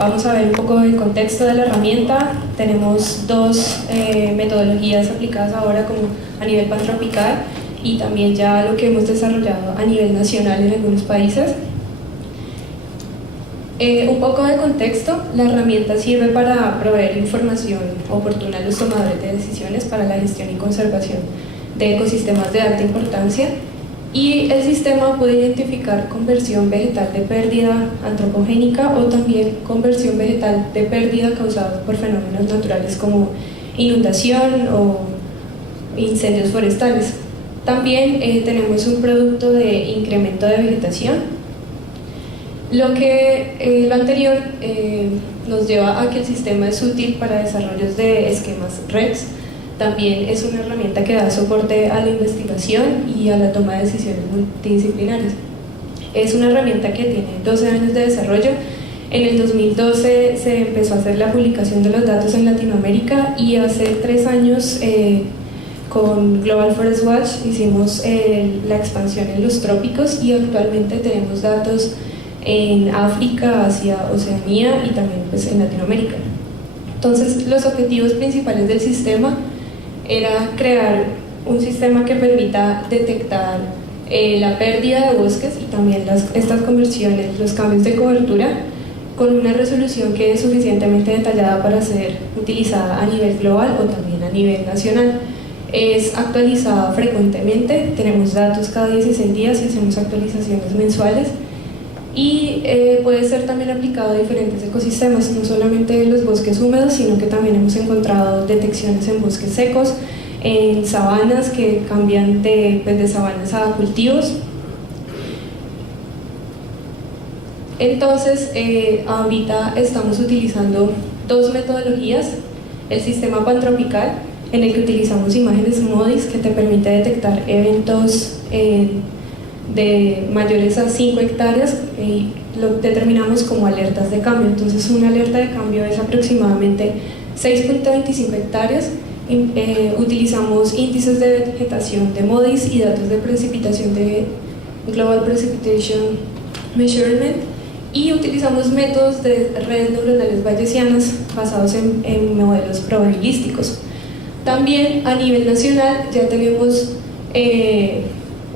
Vamos a ver un poco el contexto de la herramienta. Tenemos dos metodologías aplicadas ahora como a nivel pantropical y también ya lo que hemos desarrollado a nivel nacional en algunos países. Un poco de contexto: la herramienta sirve para proveer información oportuna a los tomadores de decisiones para la gestión y conservación de ecosistemas de alta importancia, y el sistema puede identificar conversión vegetal de pérdida antropogénica o también conversión vegetal de pérdida causada por fenómenos naturales como inundación o incendios forestales. También tenemos un producto de incremento de vegetación. Lo anterior nos lleva a que el sistema es útil para desarrollos de esquemas REX. También es una herramienta que da soporte a la investigación y a la toma de decisiones multidisciplinarias. Es una herramienta que tiene 12 años de desarrollo. En el 2012 se empezó a hacer la publicación de los datos en Latinoamérica, y hace 3 años con Global Forest Watch hicimos la expansión en los trópicos, y actualmente tenemos datos en África, Asia, Oceanía y también pues, en Latinoamérica. Entonces, los objetivos principales del sistema era crear un sistema que permita detectar la pérdida de bosques y también estas conversiones, los cambios de cobertura, con una resolución que es suficientemente detallada para ser utilizada a nivel global o también a nivel nacional. Es actualizada frecuentemente, tenemos datos cada 16 días y hacemos actualizaciones mensuales, y puede ser también aplicado a diferentes ecosistemas, no solamente en los bosques húmedos, sino que también hemos encontrado detecciones en bosques secos, en sabanas que cambian de sabanas a cultivos. Entonces, ahorita estamos utilizando dos metodologías: el sistema pantropical, en el que utilizamos imágenes MODIS, que te permite detectar eventos de mayores a 5 hectáreas y lo determinamos como alertas de cambio. Entonces, una alerta de cambio es aproximadamente 6.25 hectáreas. Utilizamos índices de vegetación de MODIS y datos de precipitación de Global Precipitation Measurement, y utilizamos métodos de redes neuronales bayesianas basados en modelos probabilísticos. También a nivel nacional ya tenemos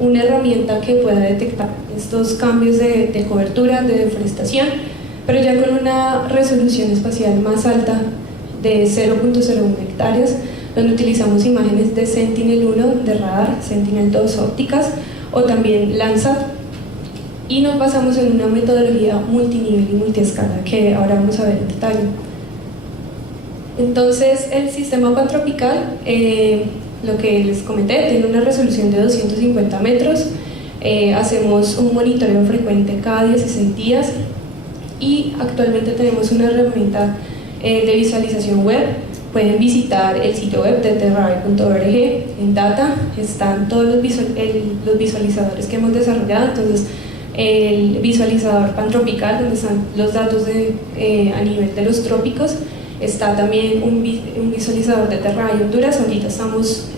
una herramienta que pueda detectar estos cambios de cobertura, de deforestación, pero ya con una resolución espacial más alta de 0.01 hectáreas, donde utilizamos imágenes de Sentinel-1 de radar, Sentinel-2 ópticas o también Landsat, y nos basamos en una metodología multinivel y multiescala que ahora vamos a ver en detalle. Entonces, el sistema pantropical, lo que les comenté, tiene una resolución de 250 metros. Hacemos un monitoreo frecuente cada 16 días, y actualmente tenemos una herramienta de visualización web. Pueden visitar el sitio web de terrae.org. En Data están todos los visualizadores que hemos desarrollado. Entonces, el visualizador pantropical, donde están los datos a nivel de los trópicos. Está también un visualizador de Terrae Honduras. Ahorita estamos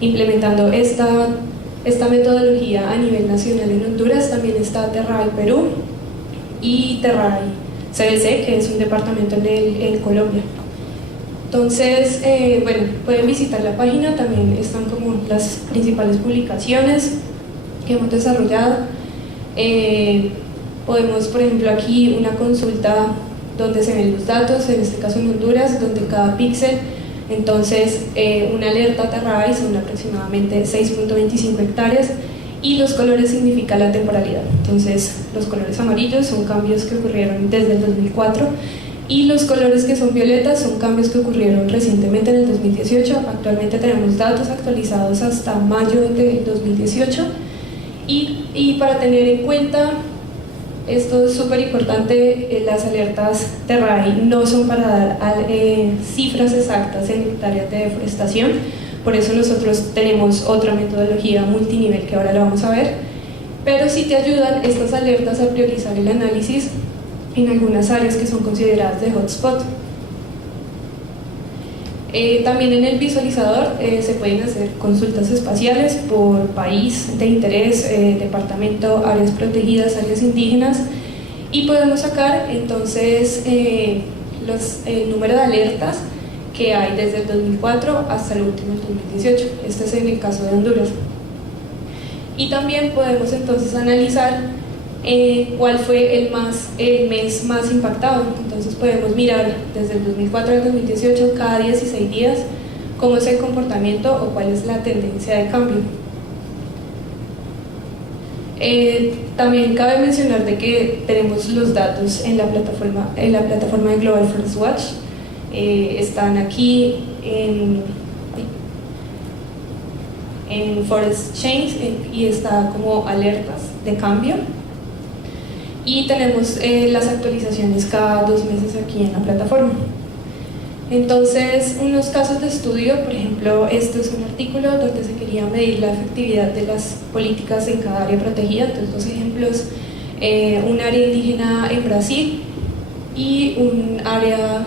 implementando esta metodología a nivel nacional en Honduras. También está Terrae Perú y Terrae CBC, que es un departamento en Colombia. Entonces, bueno, pueden visitar la página. También están como las principales publicaciones que hemos desarrollado. Podemos, por ejemplo, aquí una consulta donde se ven los datos, en este caso en Honduras, donde cada píxel, entonces una alerta Terrae son aproximadamente 6.25 hectáreas, y los colores significan la temporalidad. Entonces, los colores amarillos son cambios que ocurrieron desde el 2004, y los colores que son violetas son cambios que ocurrieron recientemente en el 2018. Actualmente tenemos datos actualizados hasta mayo de 2018, y para tener en cuenta, esto es súper importante, las alertas Terrae no son para dar cifras exactas en hectáreas de deforestación. Por eso nosotros tenemos otra metodología multinivel que ahora la vamos a ver, pero sí te ayudan estas alertas a priorizar el análisis en algunas áreas que son consideradas de hotspot. También en el visualizador se pueden hacer consultas espaciales por país de interés, departamento, áreas protegidas, áreas indígenas, y podemos sacar entonces el número de alertas que hay desde el 2004 hasta el último, el 2018. Este es en el caso de Honduras. Y también podemos entonces analizar cuál fue el mes más impactado. Entonces podemos mirar desde el 2004 al 2018, cada 16 días, cómo es el comportamiento o cuál es la tendencia de cambio. También cabe mencionar de que tenemos los datos en la plataforma de Global Forest Watch. Están aquí en Forest Change y está como alertas de cambio, y tenemos las actualizaciones cada 2 meses aquí en la plataforma. Entonces, unos casos de estudio, por ejemplo, este es un artículo donde se quería medir la efectividad de las políticas en cada área protegida. Entonces, 2 ejemplos, un área indígena en Brasil y un área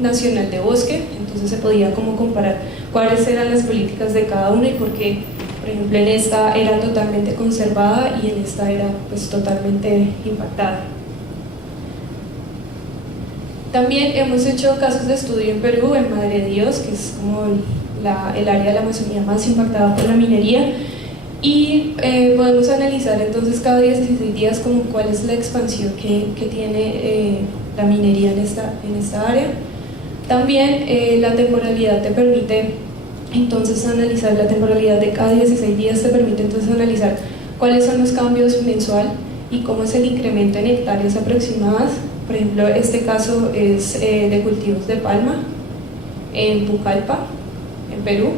nacional de bosque. Entonces se podía como comparar cuáles eran las políticas de cada uno y por qué, por ejemplo, en esta era totalmente conservada y en esta era pues totalmente impactada. También hemos hecho casos de estudio en Perú, en Madre de Dios, que es como el área de la Amazonía más impactada por la minería, y podemos analizar entonces cada 16 días como cuál es la expansión que tiene la minería en esta área. También la temporalidad te permite entonces analizar la temporalidad de cada 16 días, te permite entonces analizar cuáles son los cambios mensual y cómo es el incremento en hectáreas aproximadas. Por ejemplo, este caso es de cultivos de palma en Pucallpa, en Perú.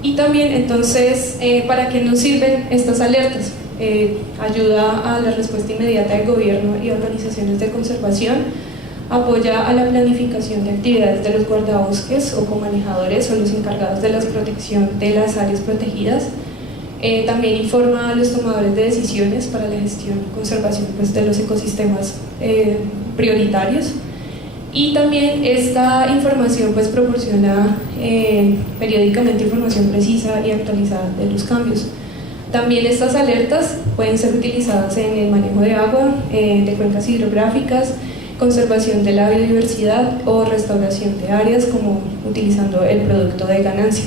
Y también entonces, ¿para qué nos sirven estas alertas? Ayuda a la respuesta inmediata del gobierno y organizaciones de conservación, apoya a la planificación de actividades de los guardabosques o comanejadores o los encargados de la protección de las áreas protegidas. También informa a los tomadores de decisiones para la gestión y conservación pues, de los ecosistemas prioritarios. Y también esta información pues, proporciona periódicamente información precisa y actualizada de los cambios. También estas alertas pueden ser utilizadas en el manejo de agua, de cuencas hidrográficas, conservación de la biodiversidad o restauración de áreas, como utilizando el producto de ganancia.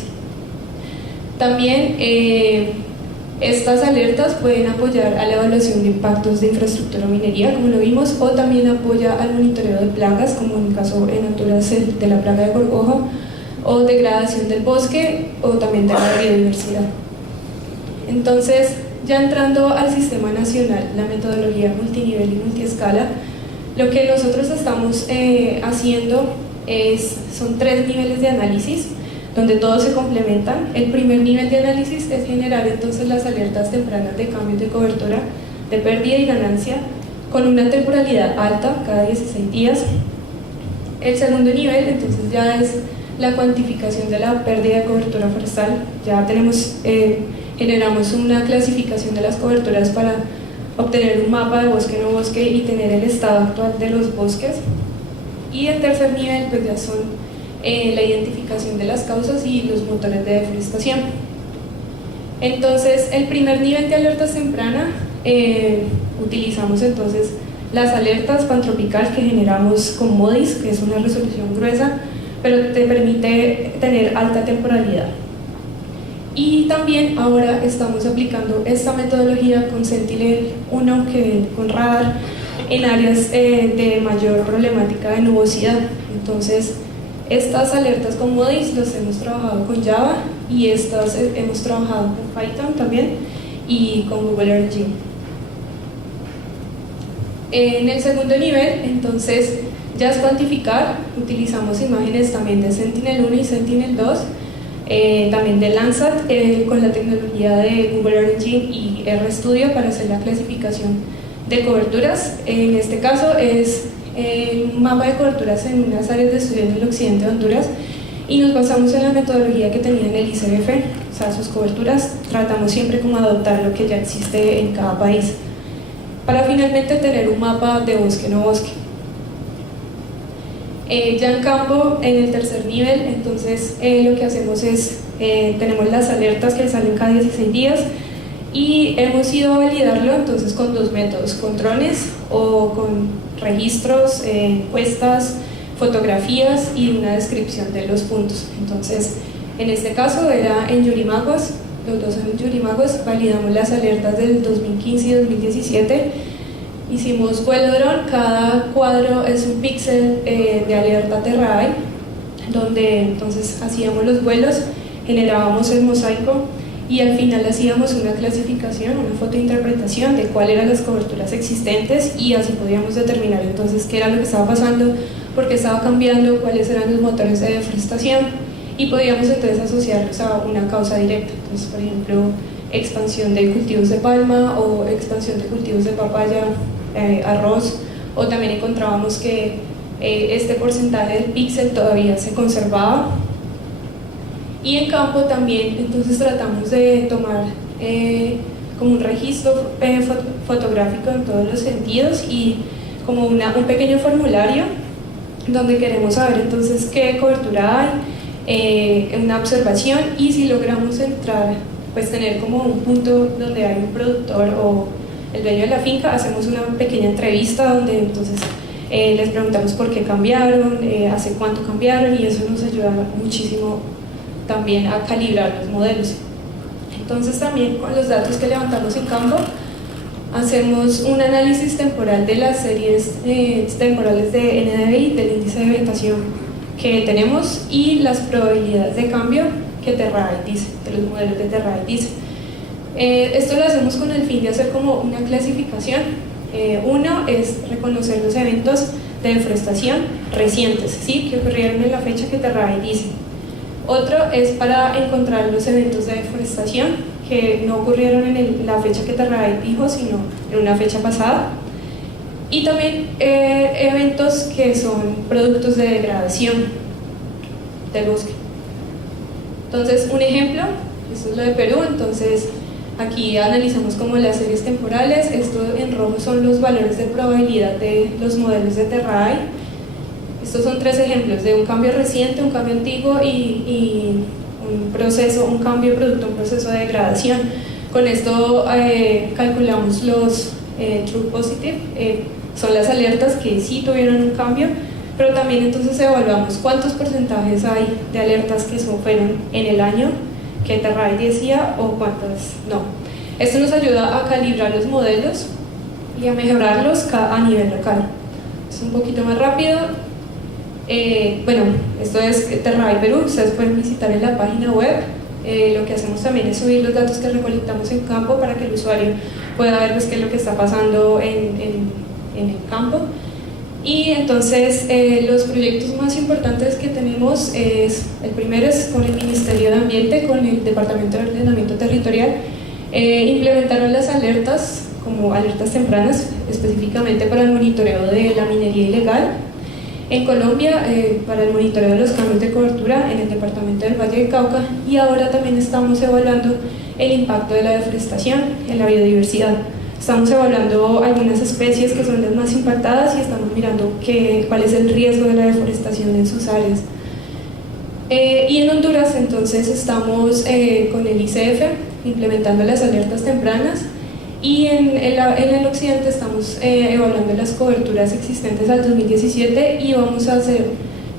También estas alertas pueden apoyar a la evaluación de impactos de infraestructura minería, como lo vimos, o también apoya al monitoreo de plagas, como en el caso en Honduras de la plaga de gorgojo, o degradación del bosque, o también de la biodiversidad. Entonces, ya entrando al sistema nacional, la metodología multinivel y multiescala, lo que nosotros estamos haciendo son 3 niveles de análisis, donde todos se complementan. El primer nivel de análisis es generar entonces las alertas tempranas de cambios de cobertura, de pérdida y ganancia, con una temporalidad alta, cada 16 días. El segundo nivel entonces ya es la cuantificación de la pérdida de cobertura forestal. Ya generamos una clasificación de las coberturas para obtener un mapa de bosque no bosque y tener el estado actual de los bosques. Y el tercer nivel pues ya son la identificación de las causas y los motores de deforestación. Entonces, el primer nivel de alertas temprana, utilizamos entonces las alertas pantropical que generamos con MODIS, que es una resolución gruesa, pero te permite tener alta temporalidad. Y también ahora estamos aplicando esta metodología con Sentinel-1, con radar, en áreas de mayor problemática de nubosidad. Entonces, estas alertas con MODIS las hemos trabajado con Java y estas hemos trabajado con Python también y con Google Earth Engine. En el segundo nivel, entonces, ya es cuantificar. Utilizamos imágenes también de Sentinel-1 y Sentinel-2, también de Landsat, con la tecnología de Google Earth Engine y RStudio para hacer la clasificación de coberturas. En este caso es un mapa de coberturas en unas áreas de estudio en el occidente de Honduras, y nos basamos en la metodología que tenía en el ICBF, o sea, sus coberturas. Tratamos siempre como adoptar lo que ya existe en cada país, para finalmente tener un mapa de bosque no bosque. Ya en campo, en el tercer nivel, entonces lo que hacemos es, tenemos las alertas que salen cada 16 días y hemos ido a validarlo entonces con dos métodos, con drones o con registros, encuestas, fotografías y una descripción de los puntos. Entonces, en este caso era en Yurimaguas, los dos en Yurimaguas, validamos las alertas del 2015 y 2017, hicimos vuelo dron, cada cuadro es un píxel de alerta Terrae, donde entonces hacíamos los vuelos, generábamos el mosaico y al final hacíamos una clasificación, una fotointerpretación de cuáles eran las coberturas existentes y así podíamos determinar entonces qué era lo que estaba pasando, por qué estaba cambiando, cuáles eran los motores de deforestación y podíamos entonces asociarlos a una causa directa. Entonces, por ejemplo, expansión de cultivos de palma o expansión de cultivos de papaya, arroz, o también encontrábamos que este porcentaje del píxel todavía se conservaba. Y en campo también entonces tratamos de tomar como un registro fotográfico en todos los sentidos y como un pequeño formulario donde queremos saber entonces qué cobertura hay, una observación, y si logramos entrar, pues tener como un punto donde hay un productor o el dueño de la finca, hacemos una pequeña entrevista donde entonces les preguntamos por qué cambiaron, hace cuánto cambiaron, y eso nos ayuda muchísimo también a calibrar los modelos. Entonces también con los datos que levantamos en campo hacemos un análisis temporal de las series temporales de NDVI, del índice de vegetación que tenemos, y las probabilidades de cambio que Terrae dice, de los modelos de Terrae dice. Esto lo hacemos con el fin de hacer como una clasificación. Uno es reconocer los eventos de deforestación recientes, ¿sí?, que ocurrieron en la fecha que Terrae dice. Otro es para encontrar los eventos de deforestación que no ocurrieron en la fecha que Terrae dijo, sino en una fecha pasada. Y también eventos que son productos de degradación del bosque. Entonces, un ejemplo, esto es lo de Perú. Entonces, aquí analizamos como las series temporales. Esto en rojo son los valores de probabilidad de los modelos de Terrae. Estos son tres ejemplos de un cambio reciente, un cambio antiguo y un cambio producto, un proceso de degradación. Con esto calculamos los true positive, son las alertas que sí tuvieron un cambio, pero también entonces evaluamos cuántos porcentajes hay de alertas que fueron en el año que Terrae decía o cuántas no. Esto nos ayuda a calibrar los modelos y a mejorarlos a nivel local. Es un poquito más rápido. Bueno, esto es Terrae Perú, ustedes pueden visitar en la página web. Lo que hacemos también es subir los datos que recolectamos en campo para que el usuario pueda ver pues, qué es lo que está pasando en el campo. Y entonces los proyectos más importantes que tenemos el primero es con el Ministerio de Ambiente, con el Departamento de Ordenamiento Territorial. Implementaron las alertas como alertas tempranas específicamente para el monitoreo de la minería ilegal. En Colombia, para el monitoreo de los cambios de cobertura en el departamento del Valle del Cauca, y ahora también estamos evaluando el impacto de la deforestación en la biodiversidad. Estamos evaluando algunas especies que son las más impactadas y estamos mirando cuál es el riesgo de la deforestación en sus áreas. Y en Honduras entonces estamos con el ICF implementando las alertas tempranas, y en el occidente estamos evaluando las coberturas existentes al 2017 y vamos a hacer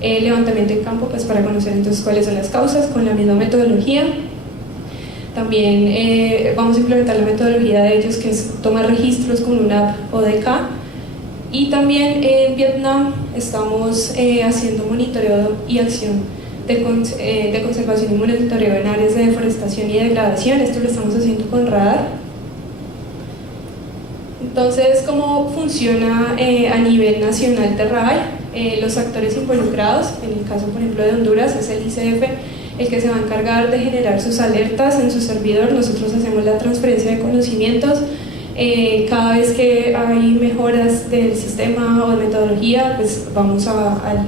levantamiento en campo pues, para conocer entonces cuáles son las causas con la misma metodología. También vamos a implementar la metodología de ellos, que es tomar registros con una app ODK. Y también en Vietnam estamos haciendo monitoreo y acción de conservación y monitoreo en áreas de deforestación y degradación. Esto lo estamos haciendo con radar. Entonces, ¿cómo funciona a nivel nacional Terrae? Los actores involucrados, en el caso por ejemplo de Honduras, es el ICF el que se va a encargar de generar sus alertas en su servidor. Nosotros hacemos la transferencia de conocimientos. Cada vez que hay mejoras del sistema o de metodología, pues vamos a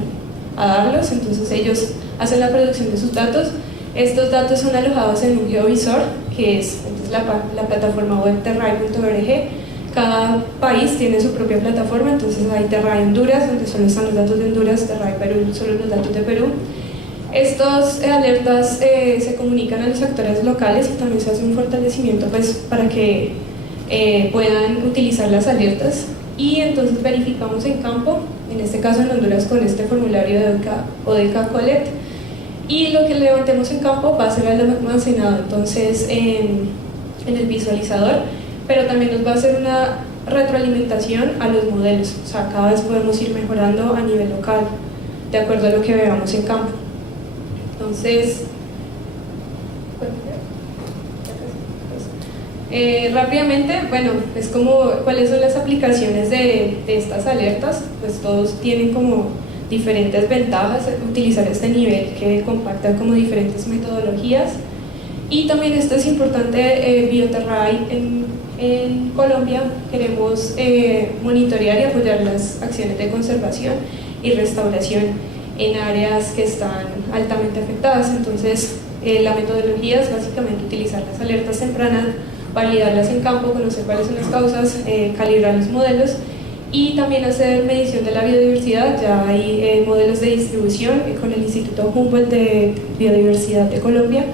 darlos. Entonces ellos hacen la producción de sus datos. Estos datos son alojados en un geovisor, que es entonces, la plataforma web terrae.org. Cada país tiene su propia plataforma, entonces hay Terrae Honduras, donde solo están los datos de Honduras, Terrae Perú, solo los datos de Perú. Estas alertas se comunican a los actores locales y también se hace un fortalecimiento pues, para que puedan utilizar las alertas, y entonces verificamos en campo, en este caso en Honduras con este formulario de ODK Collect, y lo que levantemos en campo va a ser almacenado entonces en el visualizador, pero también nos va a hacer una retroalimentación a los modelos, o sea, cada vez podemos ir mejorando a nivel local de acuerdo a lo que veamos en campo. Entonces, rápidamente, bueno, es como cuáles son las aplicaciones de estas alertas. Pues todos tienen como diferentes ventajas utilizar este nivel que compacta como diferentes metodologías, y también esto es importante. Bioterray en Colombia queremos monitorear y apoyar las acciones de conservación y restauración en áreas que están altamente afectadas. Entonces la metodología es básicamente utilizar las alertas tempranas, validarlas en campo, conocer cuáles son las causas, calibrar los modelos y también hacer medición de la biodiversidad. Ya hay modelos de distribución con el Instituto Humboldt de Biodiversidad de Colombia,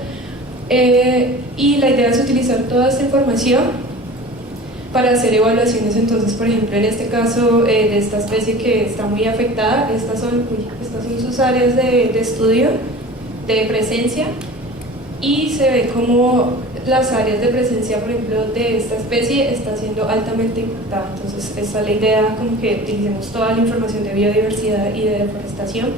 y la idea es utilizar toda esta información para hacer evaluaciones. Entonces, por ejemplo, en este caso de esta especie que está muy afectada, estas son sus áreas de estudio de presencia, y se ve como las áreas de presencia, por ejemplo, de esta especie está siendo altamente impactada. Entonces, esta es la idea, como que utilicemos toda la información de biodiversidad y de deforestación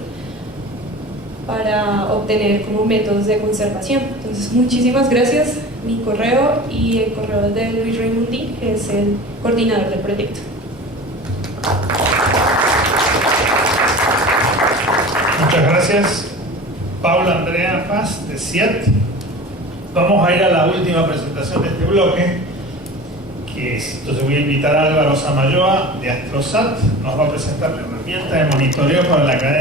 para obtener como métodos de conservación. Entonces, muchísimas gracias. Mi correo y el correo de Luis Raimundi, que es el coordinador del proyecto. Muchas gracias, Paula Andrea Paz de CIET. Vamos a ir a la última presentación de este bloque, que es, entonces voy a invitar a Álvaro Samayoa de Astrosat. Nos va a presentar la herramienta de monitoreo para la cadena